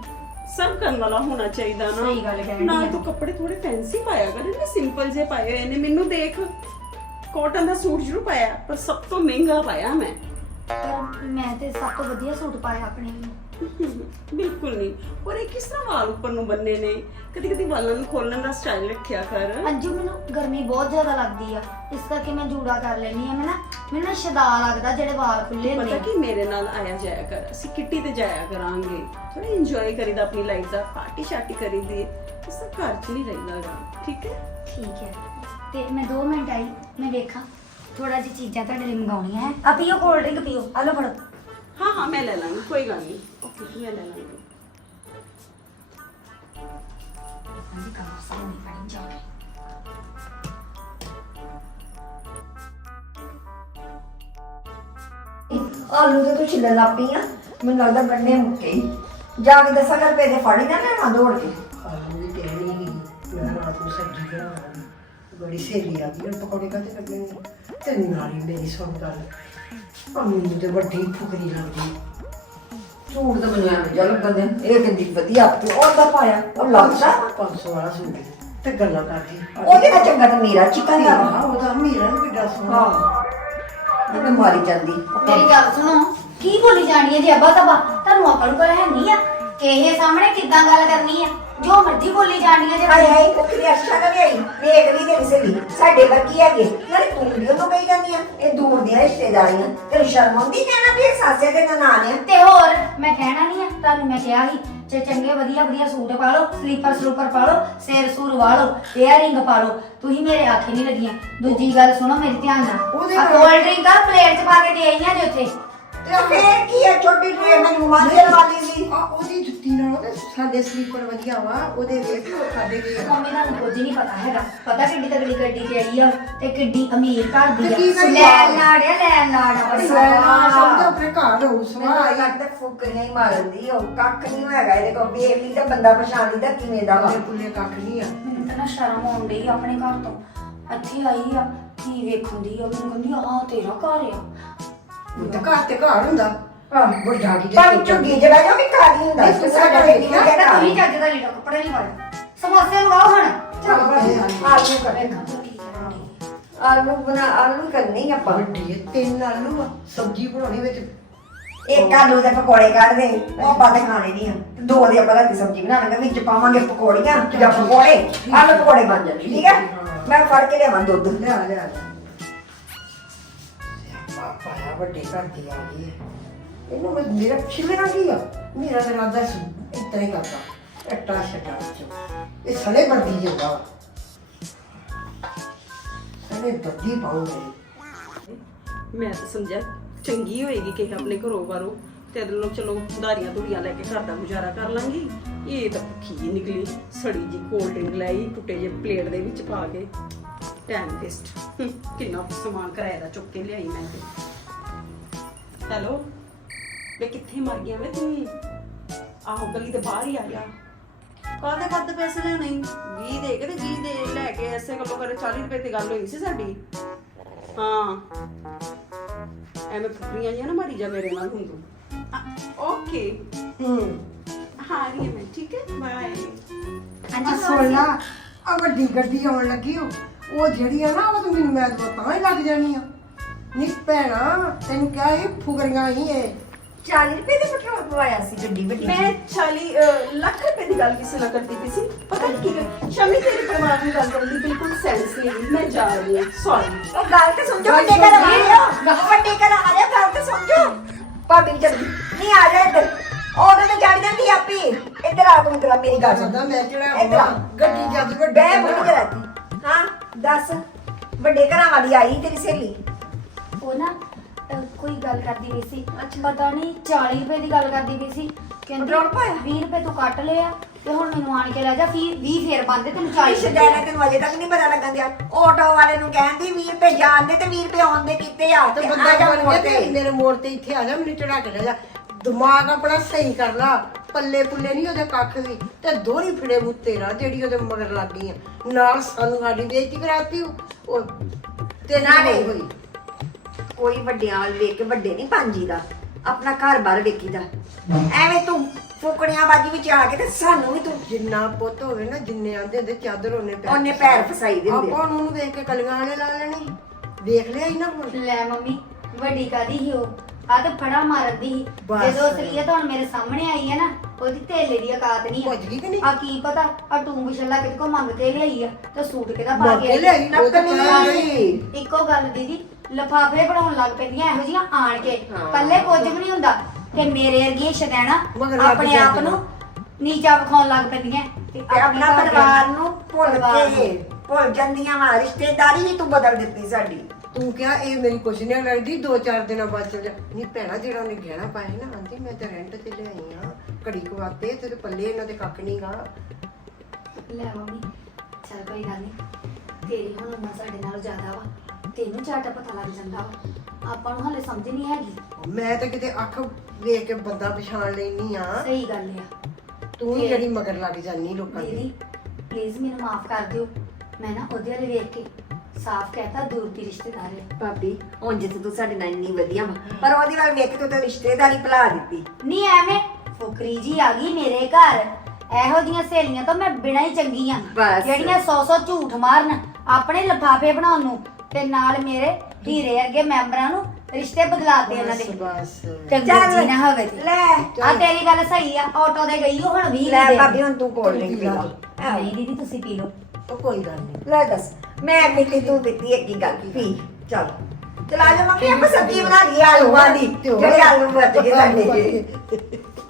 ਸਰਵ ਕਰਨ ਵਾਲਾ ਹੋਣਾ ਚਾਹੀਦਾ ਨਾ। ਸਹੀ ਗੱਲ ਕਹਿਣੀ ਨਾਲ ਆ। ਤੂੰ ਕੱਪੜੇ ਥੋੜੇ ਫੈਂਸੀ ਪਾਇਆ ਕਰ ਇਹਨੇ ਸਿੰਪਲ ਜੇ ਪਾਏ ਹੋਏ ਨੇ। ਮੈਨੂੰ ਦੇਖ ਕਾਟਨ ਦਾ ਸੂਟ ਜ਼ਰੂਰ ਪਾਇਆ ਪਰ ਸਭ ਤੋਂ ਮਹਿੰਗਾ ਪਾਇਆ ਮੈਂ। ਪਰ ਮੈਂ ਤੇ ਸਭ ਤੋਂ ਵਧੀਆ ਸੂਟ ਪਾਇਆ ਆਪਣੇ ਲਈ। ਬਿਲਕੁਲ ਨਹੀਂ। ਔਰ ਇਹ ਕਿਸ ਤਰ੍ਹਾਂ ਵਾਲ ਉੱਪਰ ਨੂੰ ਬੰਨੇ ਨੇ? ਕਦੀ ਕਦੀ ਵਾਲਾਂ ਨੂੰ ਖੋਲਣ ਦਾ ਸਟਾਈਲ ਰੱਖਿਆ ਕਰ। ਅੰਜੂ ਮੈਨੂੰ ਗਰਮੀ ਬਹੁਤ ਜ਼ਿਆਦਾ ਲੱਗਦੀ ਆ। ਇਸ ਕਰਕੇ ਮੈਂ ਜੂੜਾ ਕਰ ਲੈਣੀ ਆ ਮੈਂ ਨਾ ਮੈਨੂੰ ਨਾ ਸ਼ਦਾ ਲੱਗਦਾ ਜਿਹੜੇ ਵਾਲ ਖੁੱਲੇ ਪਤਾ ਕੀ ਮੇਰੇ ਨਾਲ ਆਇਆ ਜਾਇਆ ਕਰ। ਅਸੀਂ ਕਿੱਟੀ ਤੇ ਜਾਇਆ ਕਰਾਂਗੇ। ਥੋੜਾ ਇੰਜੋਏ ਕਰੀਦਾ ਆਪਣੀ ਲਾਈਫ ਦਾ। ਪਾਰਟੀ ਸ਼ਾਰਟੀ ਕਰੀਦੀ ਇਸ ਤਰ੍ਹਾਂ ਘਰ 'ਚ ਨਹੀਂ ਰਹਿੰਦਾਗਾ ਠੀਕ ਹੈ? ਠੀਕ ਹੈ। ਤੇ ਮੈਂ 2 ਮਿੰਟ ਆਈ। ਮੈਂ ਵੇਖਾਂ। ਥੋੜਾ ਜਿਹੀ ਚੀਜ਼ਾਂ ਤੁਹਾਡੇ ਲਈ ਮੰਗਾਉਣੀਆਂ ਹੈ। ਆ ਪੀਓ ਕੋਲਡ ਡਰਿੰਕ ਪੀਓ। ਆ ਲਓ ਫੜੋ। ਹਾਂ ਹਾਂ ਮੈਂ ਲੈ ਲਾਂਗੀ। ਕੋਈ ਗੱਲ ਨਹੀਂ। ਓਕੇ ਲੈ ਲਾਂਗੀ ਹਾਂਜੀ ਕੰਮ ਸਾਹਮਣੇ ਪੜੀ ਜਾਓ ਆਲੂ ਦੇ ਤੂੰ ਛਿੱਲਣ ਲੱਗ ਪਈ ਆ ਮੈਨੂੰ ਲੱਗਦਾ ਬੰਨੇ ਮੁੱਕੇ ਹੀ। ਜਾ ਕੇ ਦਸਾਂ ਰੁਪਏ ਦੇ ਫੜੀ ਨਾ ਲੈਣਾ ਦੌੜ ਕੇ ਆਲੂ ਦੀ ਤੇਰੀ ਨਹੀਂ ਮੈਂ ਰਾਤ ਨੂੰ ਸਬਜ਼ੀ ਬਣਾਉਣੀ ਬੜੀ ਸਹੇਲੀ ਆ ਗਈ ਪਕੌੜੇ ਕਾਤੇ ਕੱਢਣੇ ਤੇ ਨਾਲੀ ਮੇਰੀ ਸੁਣ ਗੱਲ ਆ ਮੈਨੂੰ ਤੇ ਵੱਡੀ ਫੁਕਰੀ ਲੱਗਦੀ ਸੂਟ ਤਾਂ ਮੈਨੂੰ ਐਵੇਂ ਜਿਹਾ ਲੱਗਣ ਦੇ ਇਹ ਕਿੰਨੀ ਵਧੀਆ ਪਿਓਰ ਦਾ ਪਾਇਆ। ਉਹ ਲੱਗਦਾ। 500 ਵਾਲਾ ਸੂਟ ਤੇ ਗੱਲਾਂ ਕਰਦੀ ਉਹਦੇ ਨਾਲ ਚੰਗਾ ਤਾਂ ਮੇਰਾ ਚਿਕਨ ਦਾ ਹਾਂ ਉਹਦਾ ਮੇਰਾ ਵੀ ਕਿੱਡਾ ਸੋਹਣਾ। ਹਾਂ। ਇਹ ਮਾਰੀ ਜਾਂਦੀ। ਮੇਰੀ ਗੱਲ ਸੁਣੋ। ਕੀ ਬੋਲੀ ਜਾਣੀ ਹੈ ਜੀ ਅੱਬਾ ਤਬਾ ਤੁਹਾਨੂੰ ਅਕਲ ਕੋਲ ਹੈ ਨਹੀਂ ਆ ਕਿਹੇ ਸਾਹਮਣੇ ਕਿੱਦਾਂ ਗੱਲ ਕਰਨੀ ਆ। ਜੋ ਮਰਜ਼ੀ ਬੋਲੀ ਜਾਣੀ ਹੈ ਜੇ ਹਾਏ ਹਾਏ ਕੁਕਰੀ ਅੱਛਾ ਨਾ ਲਈ ਵੇਖ ਵੀ ਤੇਰੀ ਸਹੇਲੀ ਸਾਡੇ ਵਰਗੀ ਹੈਗੇ ਨਾਲੇ ਤੂੰ ਵੀ ਉਹਨੂੰ ਕਹੀ ਜਾਂਦੀ ਆ ਇਹ ਦੂਰ ਦੀਆਂ ਰਿਸ਼ਤੇਦਾਰੀਆਂ ਤੈਨੂੰ ਸ਼ਰਮ ਆਉਂਦੀ ਕਹਿਣਾ ਵੀ ਇਹ ਸਾਸੇ ਦੇ ਨਨਾਣ ਆ। ਤੇ ਹੋਰ ਮੈਂ ਕਹਿਣਾ ਨਹੀਂ ਆ ਤੁਹਾਨੂੰ ਮੈਂ ਕਿਹਾ ਸੀ ਜੇ ਚੰਗੇ ਵਧੀਆ ਵਧੀਆ ਸੂਟ ਪਾ ਲਓ ਸਲੀਪਰ ਸਲੂਪਰ ਪਾ ਲਓ ਸਿਰ ਸੂਰ ਵਾ ਲਓ ਏਅਰਿੰਗ ਪਾ ਲਓ ਤੁਸੀਂ ਮੇਰੇ ਆਖੇ ਨਹੀਂ ਲੱਗੀਆਂ। ਦੂਜੀ ਗੱਲ ਸੁਣੋ ਮੇਰੀ ਧਿਆਨ ਨਾਲ। ਉਹਦੇ ਆ ਕੋਲਡ ਡਰਿੰਕ ਆ ਪਲੇਟ 'ਚ ਪਾ ਕੇ ਦੇ ਆਈਆਂ ਜੇ ਉੱਥੇ। ਤੇ ਫੇਰ ਕੀ ਹੈ ਛੋਟੀ ਟਰੇ ਮੈਨੂੰ ਮਾਝੇ ਵਾਲੀ ਸੀ। ਆ ਉਹਦੀ ਜੁੱਤੀ ਨਾਲ ਉਹਦੇ ਸਾਡੇ ਸਲੀਪਰ ਵਧੀਆ ਵਾ ਉਹਦੇ ਵੇਖ ਸਾਡੇ ਵੀ। ਮੰਮੀ ਦਾ ਕੁਝ ਨਹੀਂ ਪਤਾ ਹੈਗਾ। ਪਤਾ ਕਿੱਡੀ ਤਗੜੀ ਗੱਡੀ ਤੇ ਆਈ ਆ ਤੇ ਕਿੱਡੀ ਅਮੀਰ ਘਰ ਦੀ ਤੇ ਕੀ ਆ ਕਰੀ ਲੈ ਜਾ? ਲਾੜਿਆ ਲੈ ਲਾੜਾ ਬੜੀ ਸਵੇਰਾ ਸਮਝ ਆਪਣੇ ਘਰ ਰਹੂ ਮੈਨੂੰ ਸਵਾਈ ਲੱਗਦਾ ਫੁਕਰੀਆਂ ਹੀ ਮਾਰਦੀ ਉਹ ਕੱਖ ਨਹੀਂ ਹੈਗਾ ਇਹਦੇ ਕੋਲ। ਲਈ ਤਾਂ ਬੰਦਾ ਪਛਾਣ ਲਈ ਤਾਂ ਕਿਵੇਂ ਦਾ ਵਾ। ਪੁੱਲੇ ਕੱਖ ਨਹੀਂ ਆ। ਮੈਨੂੰ ਤਾਂ ਨਾ ਸ਼ਰਮ ਆਉਣ ਡਈ ਆਪਣੇ ਘਰ ਤੋਂ। ਇੱਥੇ ਆਈ ਆ ਕੀ ਵੇਖਣ ਦੀ ਆ? ਮੈਨੂੰ ਕਹਿੰਦੀ ਆ ਤੇਰਾ ਘਰ ਆ। ਤੇ ਘਰ ਤੇ ਘਰ ਹੁੰਦਾ। ਆਹ ਵੱਡਾ ਕੀ ਪਰ ਝੁੱਗੀ ਜਿਹੜਾ ਜੋ ਵੀ ਕਾਦੀ ਹੁੰਦਾ। ਨਹੀਂ, ਤੂੰ ਸਾਡਾ ਸਾਡਾ ਵੇਖੀ ਵੇਖਿਆ, ਕਹਿੰਦਾ ਤੁਸੀਂ ਚੱਜ ਦਾ ਲੀੜਾ ਕੱਪੜਾ ਨਹੀਂ ਪਾਇਆ। ਸਮੋਸੇ ਮੰਗਾਓ ਹੁਣ। ਚੱਲ ਭਾਬੀ ਆਲੂ ਕਰ ਵੇਖਾਂ ਤਾਂ ਕੀ ਕਰਾਂਗੀ ਆਲੂ ਬਣਾ ਆਲੂ ਕਰਨੀ ਆਪਾਂ। ਵੱਡੀ ਹੈ, ਤਿੰਨ ਆਲੂ ਆ ਸਬਜ਼ੀ ਬਣਾਉਣੀ ਵਿੱਚ। ਇੱਕ ਆਲੂ ਦੇ ਪਕੌੜੇ ਕੱਢ ਦੇ ਉਹ ਆਪਾਂ ਤੇ ਖਾਣੇ ਨਹੀਂ ਆ। ਤੇ ਦੋ ਦੇ ਆਪਾਂ ਰਾਤੀ ਸਬਜ਼ੀ ਬਣਾਵਾਂਗੇ ਵਿੱਚ ਪਾਵਾਂਗੇ ਪਕੌੜੀਆਂ ਜਾਂ ਪਕੌੜੇ। ਆਲੂ ਪਕੌੜੇ ਬਣ ਜਾਣਗੇ ਠੀਕ ਹੈ। ਮੈਂ ਫੜ ਕੇ ਲਿਆਵਾਂ ਦੁੱਧ। ਲਿਆ ਲਿਆ ਪਾਪਾ ਆ ਵੱਡੇ ਘਰ ਦੀ ਆ ਗਈ ਹੈ। ਇਹਨੂੰ ਮੈਂ ਮੇਰਾ ਛਿਲਣਾ ਕੀ ਆ? ਮੇਰਾ ਤਾਂ ਰਾਦਾ ਸੀ ਇਤਨਾ ਹੀ ਕਰਦਾ। ਇੱਟਾ ਛਟਾ ਚ ਇਹ ਸੜੇ ਬੰਦੀ ਜਾਂਦਾ ਸੜੇ ਬੱਦੀ ਪਾਉਂਦੇ ਮੈਂ ਤਾਂ ਸਮਝਿਆ, ਚੰਗੀ ਹੋਏਗੀ ਕਿ ਆਪਣੇ ਘਰੋਂ ਬਾਰੋਂ ਤੇ ਇਹਦੇ ਨਾਲ ਚਲੋ, ਧਾਰੀਆਂ ਧੁਰੀਆਂ ਲੈ ਕੇ ਘਰ ਦਾ ਗੁਜ਼ਾਰਾ ਕਰ ਲਾਂਗੀ। ਇਹ ਤਾਂ ਭੁੱਖੀ ਜਿਹੀ ਨਿਕਲੀ, ਸੜੀ ਜੀ ਕੋਲਡ ਡਰਿੰਕ ਲਈ ਟੁੱਟੇ ਜੇ ਪਲੇਟ ਦੇ ਵਿੱਚ ਪਾ ਕੇ। ਟਾਈਮ ਵੇਸਟ ਕਿੰਨਾ ਸਮਾਨ ਕਿਰਾਏ ਦਾ ਚੁੱਕ ਕੇ ਲਿਆਈ ਮੈਂ ਤੇ। ਹੈਲੋ ਵੇ ਕਿੱਥੇ ਮਰ ਗਿਆ ਵੇ ਤੂੰ? ਆਹੋ ਗਲੀ ਦੇ ਬਾਹਰ ਹੀ ਆ ਜਾ। ਕਾਹਦੇ ਵੱਧ ਪੈਸੇ ਲੈਣੇ? 20 ਦੇ ਕੇ ਤੇ 20 ਦੇ ਲੈ ਕੇ ਐਸੇ ਗੱਲੋਂ ਕਰੇ 40 ਰੁਪਏ ਤੇ ਗੱਲ ਹੋਈ ਸੀ ਸਾਡੀ। ਹਾਂ। ਐਵੇਂ ਫੁਕਰੀਆਂ ਜਿਹਾ ਨਾ ਮਾਰੀ ਜਾ ਮੇਰੇ ਨਾਲ ਹੁਣ ਤੂੰ। ਓਕੇ। ਹੂੰ। ਹਾਂ ਰਹੀ ਮੈਂ ਠੀਕ ਹੈ? ਬਾਏ ਆ ਸੁਣ ਲਾ। ਆ ਵੱਡੀ ਗੱਡੀ ਆਉਣ ਲੱਗੀ ਉਹ ਜਿਹੜੀ ਆ ਨਾ ਉਹ ਤਾਂ ਮੈਨੂੰ ਮੈਂ ਤਾਂ ਹੀ ਲੱਗ ਜਾਣੀ ਆ। ਨੀ ਭੈਣਾ ਤੈਨੂੰ ਕਿਹਾ ਇਹ ਫੁਗਰੀਆਂ ਹੀ ਏ 40 ਰੁਪਏ ਦੇ ਪੈਟਰੋਲ ਪਵਾਇਆ ਸੀ ਗੱਡੀ ਵੱਡੀ ਮੈਂ 40 ਅਹ, ਲੱਖ ਰੁਪਏ ਦੀ ਗੱਲ ਕਿਸੇ ਨਾਲ ਕਰਦੀ ਪਈ ਸੀ। ਪਤਾ ਨਹੀਂ ਕੀ ਗੱਲ ਸ਼ਮੀ ਤੇਰੇ ਪਰਿਵਾਰ ਦੀ ਗੱਲ ਕਰਨ ਦੀ ਬਿਲਕੁਲ ਸੈਂਸ ਨਹੀਂ ਹੈਗੀ। ਮੈਂ ਜਾ ਰਹੀ ਹਾਂ ਸੌਰੀ ਉਹ ਗੱਲ ਤੇ ਸਮਝੋ ਵੱਡੇ ਘਰ ਆ ਲਿਓ ਵੱਡੇ ਘਰ ਆ ਲਿਓ ਗੱਲ ਤੇ ਸਮਝੋ ਭਾਬੀ ਜਲਦੀ ਨਹੀਂ ਆ ਜਾ ਇੱਧਰ ਉਹਦੇ ਤੇ ਚੜ ਜਾਂਦੀ ਆਪੀ। ਇੱਧਰ ਆ ਤੂੰ ਜਰਾ ਮੇਰੀ ਗੱਲ ਸੁਣ। ਮੈਂ ਜਿਹੜਾ ਇੱਧਰ ਆ। ਗੱਡੀ ਜਦ ਵੱਡੀ ਬੈ ਬੁੱਢੀ ਕਰਾਤੀ ਹਾਂ ਦੱਸ ਵੱਡੇ ਘਰਾਂ ਵਾਲੀ ਆਈ ਤੇਰੀ ਸਹੇਲੀ? ਉਹ ਨਾ ਅਹ, ਕੋਈ ਗੱਲ ਕਰਦੀ ਪਈ ਸੀ। ਪਤਾ ਨਹੀਂ 40 ਰੁਪਏ ਦੀ ਗੱਲ ਕਰਦੀ ਪਈ ਸੀ। ਕਹਿੰਦੀ ਪੈਟਰੋਲ ਪਾਇਆ? 20 ਰੁਪਏ ਤੂੰ ਕੱਟ ਲਿਆ ਤੇ ਹੁਣ ਮੈਨੂੰ ਆਣ ਕੇ ਲੈ ਜਾ ਫੀ 20 ਫੇਰ ਬੰਦੇ ਤੈਨੂੰ 40 ਚਾਈਸ਼ ਦੇਣਾ ਤੈਨੂੰ ਅਜੇ ਤੱਕ ਨਹੀਂ ਪਤਾ ਲੱਗਣ ਦਿਆ। ਆਟੋ ਵਾਲੇ ਨੂੰ ਕਹਿੰਦੀ 20 ਰੁਪਏ ਜਾਣ ਦੇ ਤੇ 20 ਰੁਪਏ ਆਉਣ ਦੇ ਕੀਤੇ ਆ। ਤੇ ਤੇ ਬੰਦਾ ਆ ਜਾ ਬਣ ਗਿਆ ਤੇ ਮੇਰੇ ਮੋੜ ਤੇ ਇੱਥੇ ਆ ਜਾ ਮੈਨੂੰ ਚੜਾ ਕੇ ਲੈ ਜਾ। ਦਿਮਾਗ ਆਪਣਾ ਸਹੀ ਕਰ ਲਾ। ਪੱਲੇ ਪੁੱਲੇ ਨਹੀਂ ਉਹਦੇ ਕੱਖ ਵੀ। ਤੇ ਦੋਹਰੀ ਫਿੜੇ ਮੂੰਹ ਤੇਰਾ ਜਿਹੜੀ ਉਹਦੇ ਮਗਰ ਲੱਗ ਗਈ ਆ। ਨਾਲ ਸਾਨੂੰ ਸਾਡੀ ਬੇਇੱਜ਼ਤੀ ਕਰਾਤੀ ਉਹ- ਉਹ ਤੇ ਨਾ ਨਾਲੇ। ਹੋਈ। ਕੋਈ ਵੱਡਿਆਂ ਵੱਲ ਵੇਖ ਕੇ ਵੱਡੇ ਨਹੀਂ ਪਾਂਜੀ ਦਾ ਆਪਣਾ ਘਰ ਬਾਰ ਵੇਖੀਦਾ ਐਵੇਂ ਤੂੰ ਫੁਕੜੀਆਂ ਬਾਜੀ ਵਿੱਚ ਆ ਕੇ ਤੇ ਸਾਨੂੰ ਵੀ ਤੂੰ ਜਿੰਨਾ ਪੁੱਤ ਹੋਵੇ ਨਾ ਜਿੰਨੇ ਆਂਦੇ ਹੁੰਦੇ ਚਾਦਰ ਉਹਨੇ ਪੈਰ ਉਹਨੇ ਪੈਰ ਫਸਾਈ ਦੇ ਹੁੰਦੇ ਆਪਾਂ ਉਹਨੂੰ ਵੇਖ ਕੇ ਕਲੀਆਂ ਵਾਲੇ ਲਾ ਲੈਣੀ। ਵੇਖ ਲਿਆ ਹੀ ਨਾ ਹੁਣ। ਲੈ ਮੰਮੀ ਵੱਡੀ ਕਾਦੀ ਹੀ ਉਹ? ਆ ਤੇ ਫੜਾ ਮਾਰਦੀ ਸੀ। ਬਸ। ਜਦੋਂ ਅਸਲੀਅਤ ਹੁਣ ਮੇਰੇ ਸਾਹਮਣੇ ਆਈ ਹੈ ਨਾ ਉਹਦੀ ਥੇਲੇ ਦੀ ਔਕਾਤ ਨਹੀਂ ਭੁੱਜ ਗਈ ਕਿ ਨਹੀਂ? ਆ ਕੀ ਪਤਾ ਆ ਟੂੰਬ ਛੱਲਾ ਕਿਤੇ ਕੋ ਮੰਗ ਕੇ ਲਿਆਈ ਆ ਤੇ ਸੂਟ ਕਿਹਦਾ ਪਾ ਕੇ ਕੇ ਆਈ ਲਿਆਈ, ਉਹ ਤਾਂ ਨਕਲੀ। ਕਹਿ ਇੱਕੋ ਗੱਲ ਦੀਦੀ ਲਫਾਫੇ ਬਣਾਉਣ ਲੱਗ ਪੈਂਦੀਆਂ ਇਹੋ ਜਿਹੀਆਂ ਆਣ ਕੇ। ਹਾਂ। ਪੱਲੇ ਕੁਝ ਵੀ ਨਹੀਂ ਹੁੰਦਾ। ਤੇ ਮੇਰੇ ਵਰਗੀਆਂ ਸ਼ਦੈਣਾ ਮਗਰ ਲੱਗ ਆਪਣੇ ਆਪ ਜਾਂਦੀਆਂ। ਨੂੰ ਨੀਚਾ ਵਿਖਾਉਣ ਲੱਗ ਪੈਂਦੀਆਂ। ਤੇ ਆਪਣੇ ਆਪਣਾ ਘਰ ਦੇ- ਪਰਿਵਾਰ ਨੂੰ ਭੁੱਲ ਪਰਿਵਾਰ ਕੇ ਭੁੱਲ ਜਾਂਦੀਆਂ ਵਾ ਰਿਸ਼ਤੇਦਾਰੀ ਵੀ ਤੂੰ ਬਦਲ ਦਿੱਤੀ ਸਾਡੀ। ਤੂੰ ਕਿਹਾ ਇਹ ਮੇਰੀ ਕੁਛ ਨਹੀਂ ਲੱਗਦੀ ਦੋ ਚਾਰ ਦਿਨਾਂ ਬਾਅਦ ਚਲ ਜਾ। ਨਹੀਂ ਭੈਣਾ ਜਿਹੜਾ ਉਹਨੇ ਗਹਿਣਾ ਪਾਇਆ ਨਾ ਆਂਦੀ ਮੈਂ ਤਾਂ ਰੈਂਟ ਤੇ ਲਿਆਈ ਆ ਘੜੀ ਕਵਾਤੇ ਤੇਰੇ ਪੱਲੇ ਇਹਨਾਂ ਦੇ ਕੱਖ ਨਹੀਂਗਾ ਲੈ ਮੰਮੀ ਚੱਲ ਕੋਈ ਗੱਲ ਨਹੀਂ ਤੇਰੀ ਹੁਣ ਉਮਰ ਸਾਡੇ ਨਾਲੋਂ ਜ਼ਿਆਦਾ ਵਾ। ਤੈਨੂੰ ਝਟ ਪਤਾ ਲੱਗ ਜਾਂਦਾ ਵਾ। ਆਪਾਂ ਨੂੰ ਹਲੇ ਸਮਝ ਨਹੀਂ ਹੈਗੀ। ਮੈਂ ਤਾਂ ਕਿਤੇ ਅੱਖ ਵੇਖ ਕੇ ਬੰਦਾ ਪਛਾਣ ਲੈਣੀ ਆ। ਸਹੀ ਗੱਲ ਆ। ਤੂੰ ਹੀ ਜਿਹੜੀ ਮਗਰ ਲੱਗ ਜਾਨੀ ਲੋਕਾਂ ਦੀਦੀ ਦੀ ਪਲੀਜ਼ ਮੈਨੂੰ ਮਾਫ ਕਰ ਦਿਓ। ਮੈਂ ਨਾ ਉਹਦੇ ਵਾਲੇ ਵੇਖ ਕੇ ਸਾਫ਼ ਕਹਿਤਾ ਦੂਰ ਦੀ ਰਿਸ਼ਤੇਦਾਰ ਹੈ ਭਾਬੀ ਉਂਝ ਤੇ ਤੂੰ ਸਾਡੇ ਨਾਲ ਇੰਨੀ ਵਧੀਆ ਵਾ ਪਰ ਉਹਦੀ ਵੱਲ ਵੇਖ ਕੇ ਤੂੰ ਤਾਂ ਰਿਸ਼ਤੇਦਾਰੀ ਭੁਲਾ ਦਿੱਤੀ। ਨਹੀਂ ਐਵੇਂ ਫੁਕਰੀ ਜੀ ਆ ਗਈ ਮੇਰੇ ਘਰ। ਇਹੋ ਜੀਆਂ ਸਹੇਲੀਆਂ ਤਾਂ ਮੈਂ ਬਿਨਾਂ ਹੀ ਚੰਗੀਆਂ। ਬਸ। ਜਿਹੜੀਆਂ 100-100 ਝੂਠ ਮਾਰਨ ਆਪਣੇ ਲਫਾਫੇ ਬਣਾਉਣ ਨੂੰ ਤੇ ਨਾਲ ਮੇਰੇ ਹੀਰੇ ਵਰਗੇ ਮੈਂਬਰਾਂ ਨੂੰ ਰਿਸ਼ਤੇ ਬਦਲਾਤੇ ਇਹਨਾਂ ਦੇ। ਬਸ ਚੱਲ ਜੀ ਨਾ ਹੋਵੇ ਤੇ ਲੈ। ਆ ਤੇਰੀ ਗੱਲ ਸਹੀ ਆ ਆਟੋ ਦੇ ਗਈ ਉਹ ਹੁਣ 20 ਲੈ ਦੇ ਭਾਬੀ ਹੁਣ ਤੂੰ ਕੋਲ ਡਰਿੰਕ ਪੀ ਲਾ ਨਹੀਂ ਦੀਦੀ ਤੁਸੀਂ ਪੀ ਲਓ। ਉਹ ਕੋਈ ਗੱਲ ਨਹੀਂ। ਲੈ ਦੱਸ ਮੈਂ ਪੀਤੀ ਤੂੰ ਪੀਤੀ ਇੱਕ ਹੀ ਗੱਲ ਪੀ। ਚੱਲ। ਚਲਾ ਜਾ ਮੰਮੀ ਆਪਾਂ ਸਬਜ਼ੀ ਬਣਾ ਲਈ ਆਲੂਆਂ ਦੀ। ਜਿਹੜੇ ਆਲੂ ਬਚ ਗਏ ਸਾਡੇ <laughs>